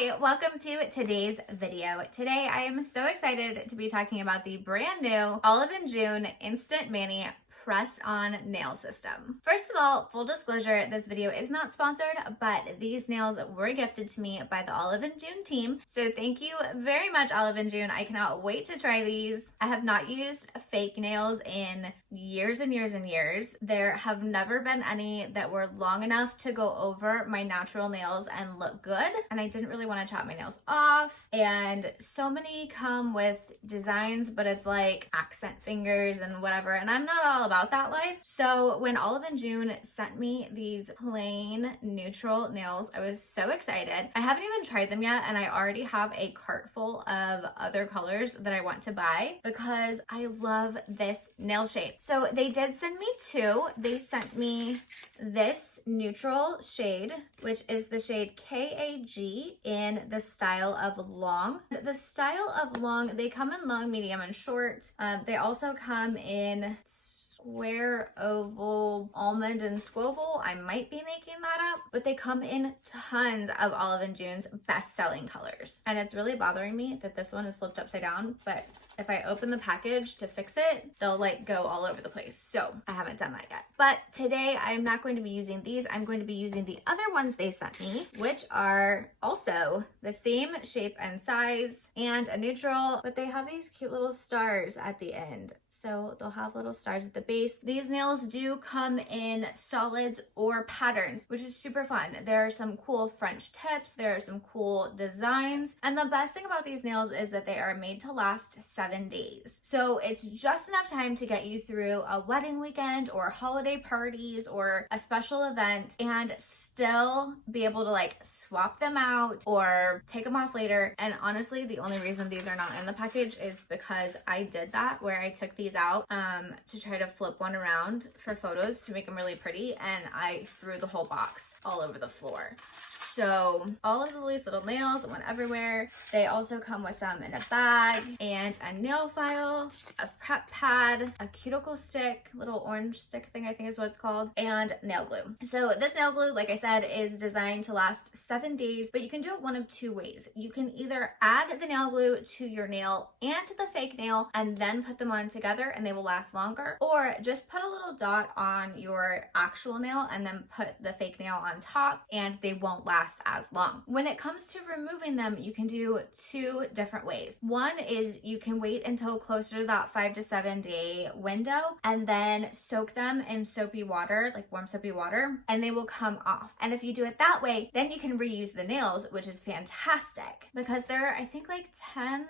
Hi, welcome to today's video. Today I am so excited to be talking about the brand new Olive & June Instant Mani press-on nail system. First of all, full disclosure, this video is not sponsored, but these nails were gifted to me by the Olive & June team. So thank you very much, Olive & June. I cannot wait to try these. I have not used fake nails in years and years and years. There have never been any that were long enough to go over my natural nails and look good. And I didn't really want to chop my nails off. And so many come with designs, but it's like accent fingers and whatever. And I'm not all about that life. So when Olive & June sent me these plain neutral nails, I was so excited. I haven't even tried them yet, and I already have a cart full of other colors that I want to buy because I love this nail shape. So they did send me two. They sent me this neutral shade, which is the shade KAG in the style of long. The style of long, they come in long, medium, and short. They also come in square, oval, almond, and squoval. I might be making that up, but they come in tons of Olive & June's best-selling colors. And it's really bothering me that this one is flipped upside down, but if I open the package to fix it, they'll like go all over the place. So I haven't done that yet. But today I'm not going to be using these. I'm going to be using the other ones they sent me, which are also the same shape and size and a neutral, but they have these cute little stars at the end. So they'll have little stars at the base. These nails do come in solids or patterns, which is super fun. There are some cool French tips. There are some cool designs. And the best thing about these nails is that they are made to last 7 days. So it's just enough time to get you through a wedding weekend or holiday parties or a special event and still be able to like swap them out or take them off later. And honestly, the only reason these are not in the package is because I did that where I took these out to try to flip one around for photos to make them really pretty, and I threw the whole box all over the floor. So all of the loose little nails went everywhere. They also come with some in a bag and a nail file, a prep pad, a cuticle stick, little orange stick thing I think is what it's called, and nail glue. So this nail glue, like I said, is designed to last 7 days, but you can do it one of two ways. You can either add the nail glue to your nail and to the fake nail and then put them on together and they will last longer, or just put a little dot on your actual nail and then put the fake nail on top and they won't last as long. When it comes to removing them, you can do two different ways. One is you can wait until closer to that 5 to 7 day window and then soak them in soapy water, like warm soapy water, and they will come off. And if you do it that way, then you can reuse the nails, which is fantastic because they're, I think, like $10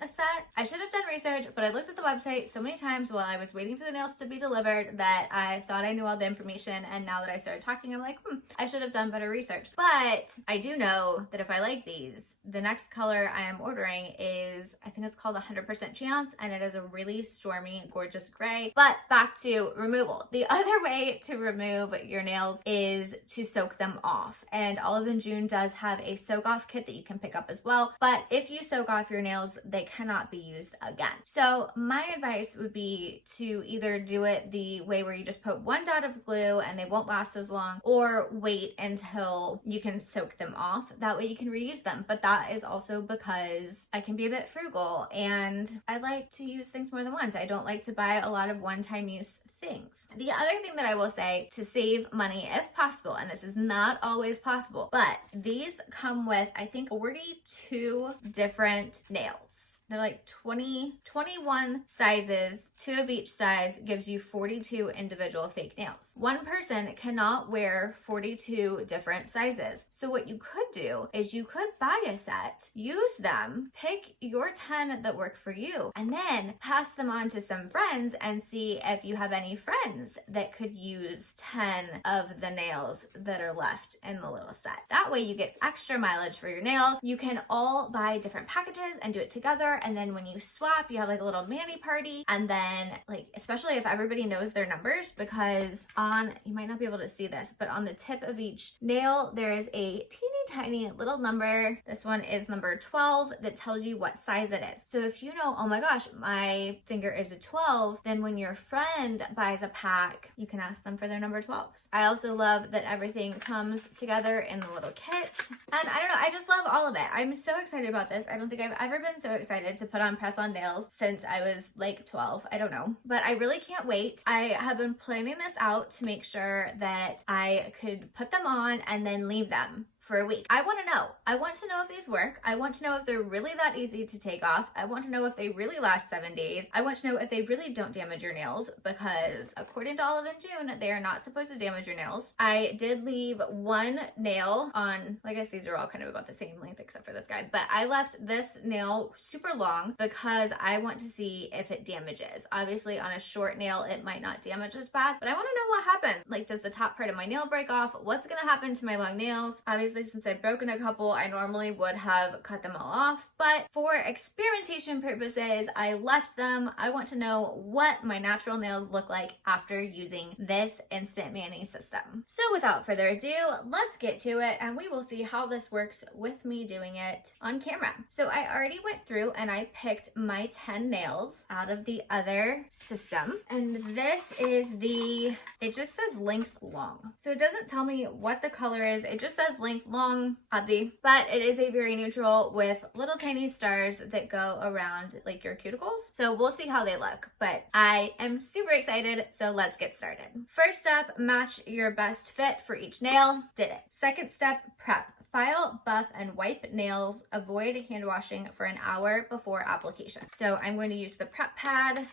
a set. I should have done research, but I looked at the website so many times while I was waiting for the nails to be delivered that I thought I knew all the information, and now that I started talking, I'm like, I should have done better research. But I do know that if I like these, the next color I am ordering is, I think it's called 100% Chance, and it is a really stormy, gorgeous gray. But back to removal. The other way to remove your nails is to soak them off. And Olive & June does have a soak off kit that you can pick up as well. But if you soak off your nails, they cannot be used again. So my advice would be to either do it the way where you just put one dot of glue and they won't last as long, or wait until you can soak them off. That way you can reuse them. But that is also because I can be a bit frugal and I like to use things more than once. I don't like to buy a lot of one-time use things. The other thing that I will say to save money if possible, and this is not always possible, but these come with, I think, 42 different nails. They're like 21 sizes. 2 of each size gives you 42 individual fake nails. One person cannot wear 42 different sizes. So what you could do is you could buy a set, use them, pick your 10 that work for you, and then pass them on to some friends and see if you have any friends that could use 10 of the nails that are left in the little set. That way you get extra mileage for your nails. You can all buy different packages and do it together, and then when you swap, you have like a little mani party, and then like, especially if everybody knows their numbers, because on, you might not be able to see this, but on the tip of each nail, there is a teeny tiny little number. This one is number 12 that tells you what size it is. So if you know, oh my gosh, my finger is a 12, then when your friend buys a pack, you can ask them for their number 12s. I also love that everything comes together in the little kit. And I don't know, I just love all of it. I'm so excited about this. I don't think I've ever been so excited to put on press-on nails since I was like 12. I don't know. But I really can't wait. I have been planning this out to make sure that I could put them on and then leave them for a week. I want to know. I want to know if these work. I want to know if they're really that easy to take off. I want to know if they really last 7 days. I want to know if they really don't damage your nails, because according to Olive & June, they are not supposed to damage your nails. I did leave one nail on, I guess these are all kind of about the same length except for this guy, but I left this nail super long because I want to see if it damages. Obviously on a short nail, it might not damage as bad, but I want to know what happens. Like, does the top part of my nail break off? What's going to happen to my long nails? Obviously, since I've broken a couple, I normally would have cut them all off, but for experimentation purposes, I left them. I want to know what my natural nails look like after using this Instant Mani system. So without further ado, let's get to it and we will see how this works with me doing it on camera. So I already went through and I picked my 10 nails out of the other system, and this is it just says length long. So it doesn't tell me what the color is. It just says length long, obvi, but it is a very neutral with little tiny stars that go around like your cuticles. So we'll see how they look, but I am super excited. So let's get started. First up, match your best fit for each nail. Did it. Second step, prep. File, buff, and wipe nails. Avoid hand washing for an hour before application. So I'm going to use the prep pad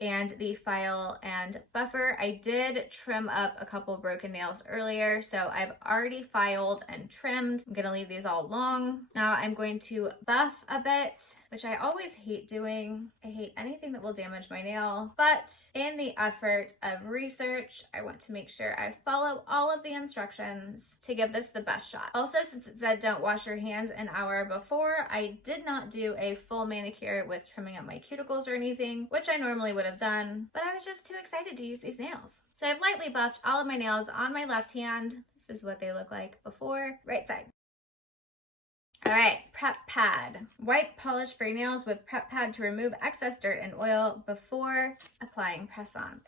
and the file and buffer. I did trim up a couple broken nails earlier, so I've already filed and trimmed. I'm gonna leave these all long. Now I'm going to buff a bit, which I always hate doing. I hate anything that will damage my nail, but in the effort of research, I want to make sure I follow all of the instructions to give this the best shot. Also, since it said don't wash your hands an hour before, I did not do a full manicure with trimming up my cuticles or anything, which I normally would have done, but I was just too excited to use these nails. So I've lightly buffed all of my nails on my left hand. This is what they look like before. Right side. All right, prep pad. Wipe polish-free nails with prep pad to remove excess dirt and oil before applying press-ons.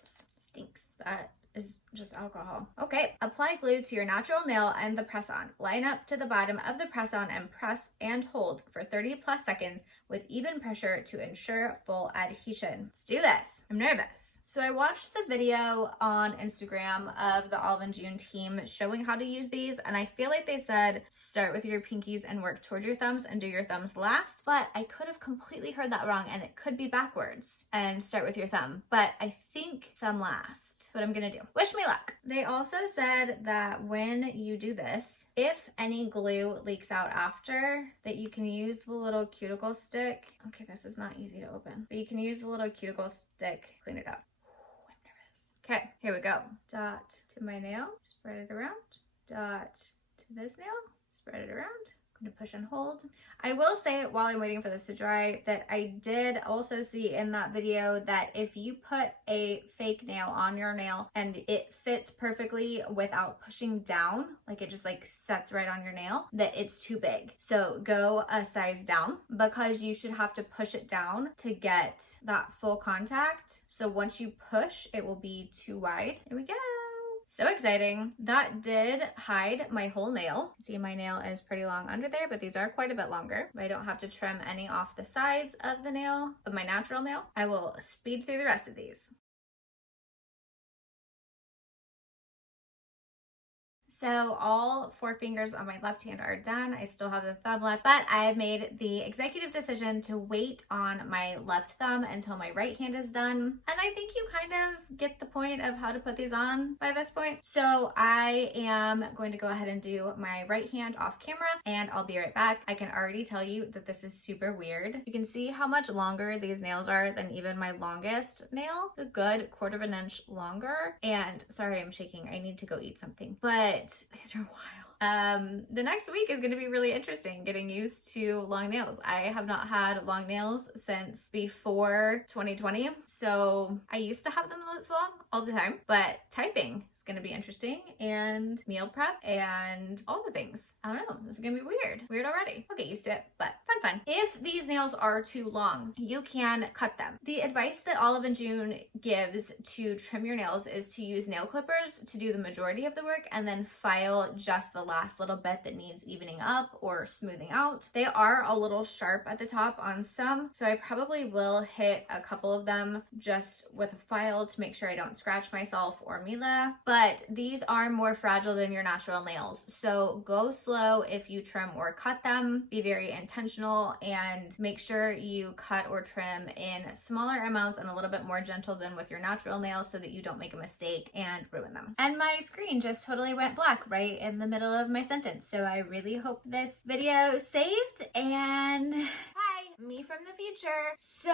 Stinks. That is just alcohol. Okay, apply glue to your natural nail and the press-on. Line up to the bottom of the press-on and press and hold for 30 plus seconds with even pressure to ensure full adhesion. Let's do this. I'm nervous. So I watched the video on Instagram of the Olive & June team showing how to use these, and I feel like they said start with your pinkies and work toward your thumbs and do your thumbs last, but I could have completely heard that wrong, and it could be backwards and start with your thumb, but I think thumb last. What I'm gonna do. Wish me luck. They also said that when you do this, if any glue leaks out after, that you can use the little cuticle stick. Okay, this is not easy to open, but you can use the little cuticle stick, clean it up. Ooh, I'm nervous. Okay, here we go. Dot to my nail, spread it around. Dot to this nail, spread it around. To push and hold. I will say while I'm waiting for this to dry that I did also see in that video that if you put a fake nail on your nail and it fits perfectly without pushing down, like it just like sets right on your nail, that it's too big. So go a size down, because you should have to push it down to get that full contact. So once you push, it will be too wide. Here we go. So exciting. That did hide my whole nail. See, my nail is pretty long under there, but these are quite a bit longer. I don't have to trim any off the sides of the nail, of my natural nail. I will speed through the rest of these. So all 4 fingers on my left hand are done. I still have the thumb left, but I have made the executive decision to wait on my left thumb until my right hand is done. And I think you kind of get the point of how to put these on by this point. So I am going to go ahead and do my right hand off camera, and I'll be right back. I can already tell you that this is super weird. You can see how much longer these nails are than even my longest nail. A good 1/4 inch longer. And sorry, I'm shaking. I need to go eat something. But these are wild. The next week is going to be really interesting, getting used to long nails. I have not had long nails since before 2020. So I used to have them this long all the time, but typing is going to be interesting, and meal prep and all the things. I don't know. This is going to be weird. Weird already. I'll get used to it, but fun. fun. If these nails are too long, you can cut them. The advice that Olive and June gives to trim your nails is to use nail clippers to do the majority of the work and then file just the last little bit that needs evening up or smoothing out. They are a little sharp at the top on some, so I probably will hit a couple of them just with a file to make sure I don't scratch myself or Mila, but these are more fragile than your natural nails, so go slow if you trim or cut them. Be very intentional and make sure you cut or trim in smaller amounts and a little bit more gentle than with your natural nails so that you don't make a mistake and ruin them. And my screen just totally went black right in the middle of my sentence, so I really hope this video saved. And hi, me from the future. So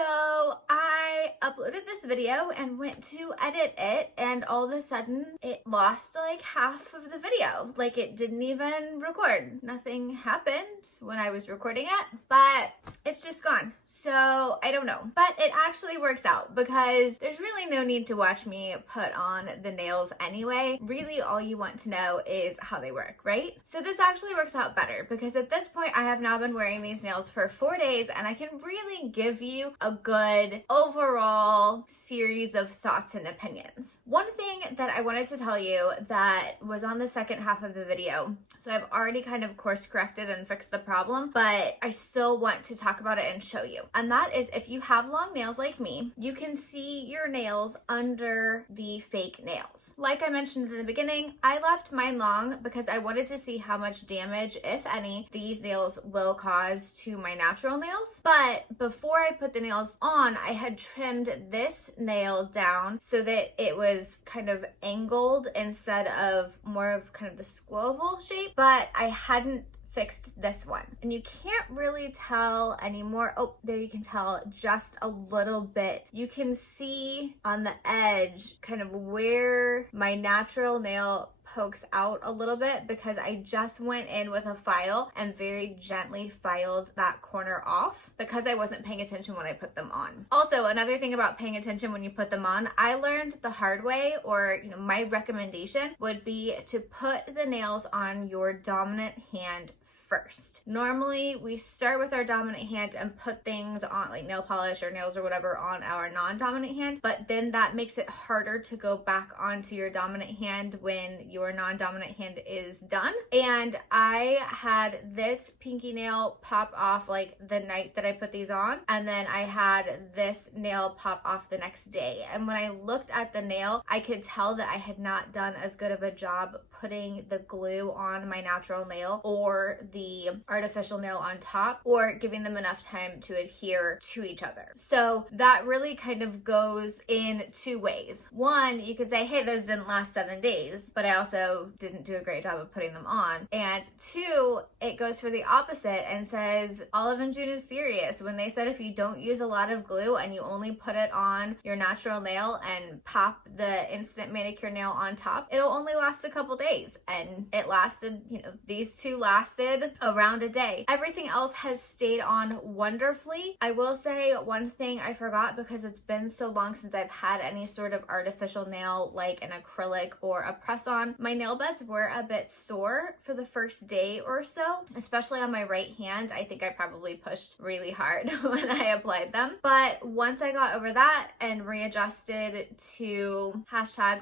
I uploaded this video and went to edit it, and all of a sudden it lost like half of the video. Like it didn't even record. Nothing happened when I was recording it, but it's just gone. So I don't know, but it actually works out because there's really no need to watch me put on the nails anyway. Really all you want to know is how they work, right? So this actually works out better because at this point I have now been wearing these nails for 4 days and I can really give you a good overall series of thoughts and opinions. One thing that I wanted to tell you that was on the second half of the video, so I've already kind of course corrected and fixed the problem, but I still want to talk about it and show you. And that is, if you have long nails like me, you can see your nails under the fake nails. Like I mentioned in the beginning, I left mine long because I wanted to see how much damage, if any, these nails will cause to my natural nails. But before I put the nails on, I had trimmed this nail down so that it was kind of angled instead of more of kind of the squoval shape, but I hadn't fixed this one. And you can't really tell anymore. Oh, there you can tell just a little bit. You can see on the edge kind of where my natural nail pokes out a little bit because I just went in with a file and very gently filed that corner off because I wasn't paying attention when I put them on. Also, another thing about paying attention when you put them on, I learned the hard way, or my recommendation would be to put the nails on your dominant hand first. Normally we start with our dominant hand and put things on like nail polish or nails or whatever on our non-dominant hand, but then that makes it harder to go back onto your dominant hand when your non-dominant hand is done. And I had this pinky nail pop off like the night that I put these on, and then I had this nail pop off the next day. And when I looked at the nail, I could tell that I had not done as good of a job putting the glue on my natural nail or the artificial nail on top, or giving them enough time to adhere to each other. So that really kind of goes in two ways. One, you could say, hey, those didn't last 7 days, but I also didn't do a great job of putting them on. And two, it goes for the opposite and says, Olive and June is serious when they said if you don't use a lot of glue and you only put it on your natural nail and pop the instant manicure nail on top, it'll only last a couple days. And it lasted, these two lasted around a day. Everything else has stayed on wonderfully. I will say one thing I forgot because it's been so long since I've had any sort of artificial nail like an acrylic or a press-on. My nail beds were a bit sore for the first day or so, especially on my right hand. I think I probably pushed really hard when I applied them. But once I got over that and readjusted to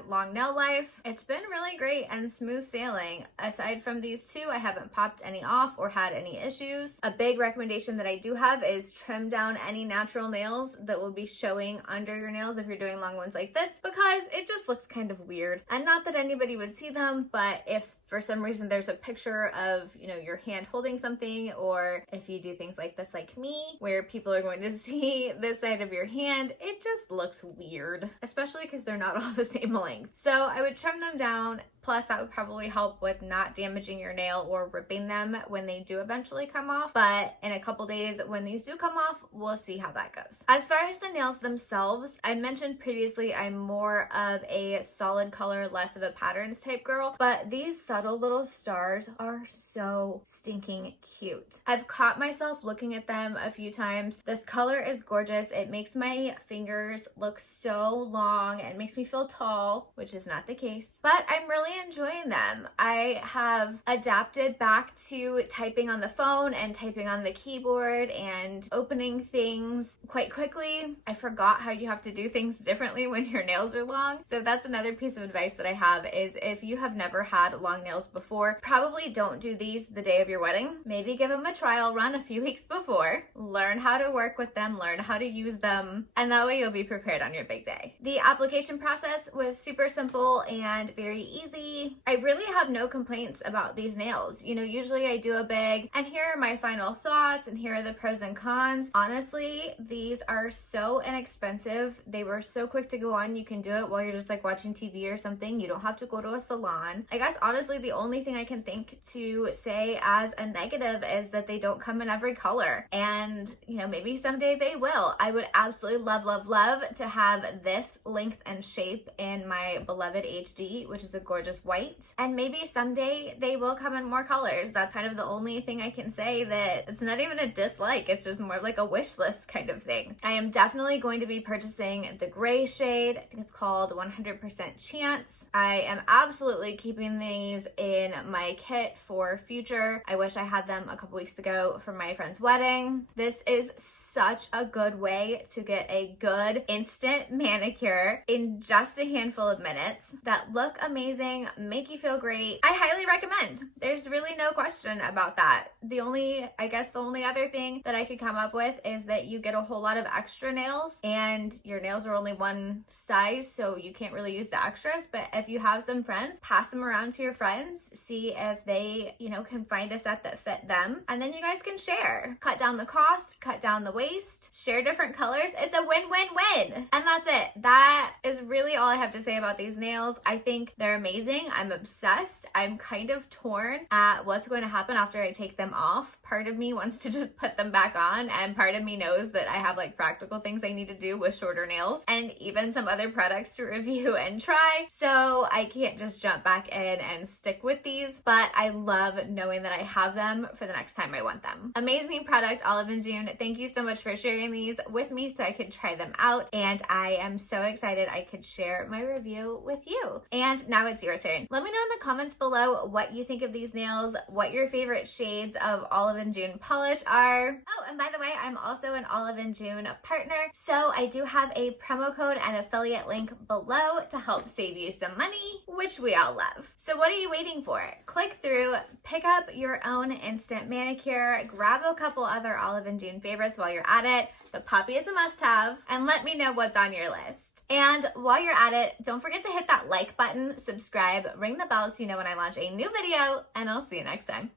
#long nail life, it's been really great and smooth sailing. Aside from these two, I haven't popped any off or had any issues. A big recommendation that I do have is trim down any natural nails that will be showing under your nails if you're doing long ones like this, because it just looks kind of weird. And not that anybody would see them, but if for some reason there's a picture of, your hand holding something, or if you do things like this like me, where people are going to see this side of your hand, it just looks weird, especially because they're not all the same length. So I would trim them down. Plus, that would probably help with not damaging your nail or ripping them when they do eventually come off. But in a couple days, when these do come off, we'll see how that goes. As far as the nails themselves, I mentioned previously I'm more of a solid color, less of a patterns type girl, but these subtle little stars are so stinking cute. I've caught myself looking at them a few times. This color is gorgeous. It makes my fingers look so long and makes me feel tall, which is not the case. But I'm really enjoying them. I have adapted back to typing on the phone and typing on the keyboard and opening things quite quickly. I forgot how you have to do things differently when your nails are long. So that's another piece of advice that I have is if you have never had long nails before, probably don't do these the day of your wedding. Maybe give them a trial run a few weeks before, learn how to work with them, learn how to use them, and that way you'll be prepared on your big day. The application process was super simple and very easy. I really have no complaints about these nails. You know, usually I do a big, and here are my final thoughts, and here are the pros and cons. Honestly, these are so inexpensive. They were so quick to go on. You can do it while you're just like watching TV or something. You don't have to go to a salon. I guess honestly, the only thing I can think to say as a negative is that they don't come in every color. And, you know, maybe someday they will. I would absolutely love, love, love to have this length and shape in my beloved HD, which is a gorgeous white. And maybe someday they will come in more colors. That's kind of the only thing I can say that it's not even a dislike. It's just more of like a wish list kind of thing. I am definitely going to be purchasing the gray shade. I think it's called 100% Chance. I am absolutely keeping these in my kit for future. I wish I had them a couple weeks ago for my friend's wedding. This is such a good way to get a good instant manicure in just a handful of minutes that look amazing, make you feel great. I highly recommend. There's really no question about that. The only other thing that I could come up with is that you get a whole lot of extra nails and your nails are only one size, so you can't really use the extras. But if you have some friends, pass them around to your friends, see if they, you know, can find a set that fit them, and then you guys can share. Cut down the cost, cut down the waste, share different colors. It's a win-win-win. And that's it. That is really all I have to say about these nails. I think they're amazing. I'm obsessed. I'm kind of torn at what's going to happen after I take them off. Part of me wants to just put them back on, and part of me knows that I have like practical things I need to do with shorter nails and even some other products to review and try. So I can't just jump back in and stick with these, but I love knowing that I have them for the next time I want them. Amazing product, Olive & June. Thank you so much for sharing these with me so I could try them out, and I am so excited I could share my review with you. And now it's your turn. Let me know in the comments below what you think of these nails, what your favorite shades of Olive & June polish are. Oh, and by the way, I'm also an Olive & June partner, so I do have a promo code and affiliate link below to help save you some money, which we all love. So what are you waiting for? Click through, pick up your own instant manicure, grab a couple other Olive & June favorites while you're at it. The puppy is a must-have, and let me know what's on your list. And while you're at it, don't forget to hit that like button, subscribe, ring the bell so you know when I launch a new video, and I'll see you next time.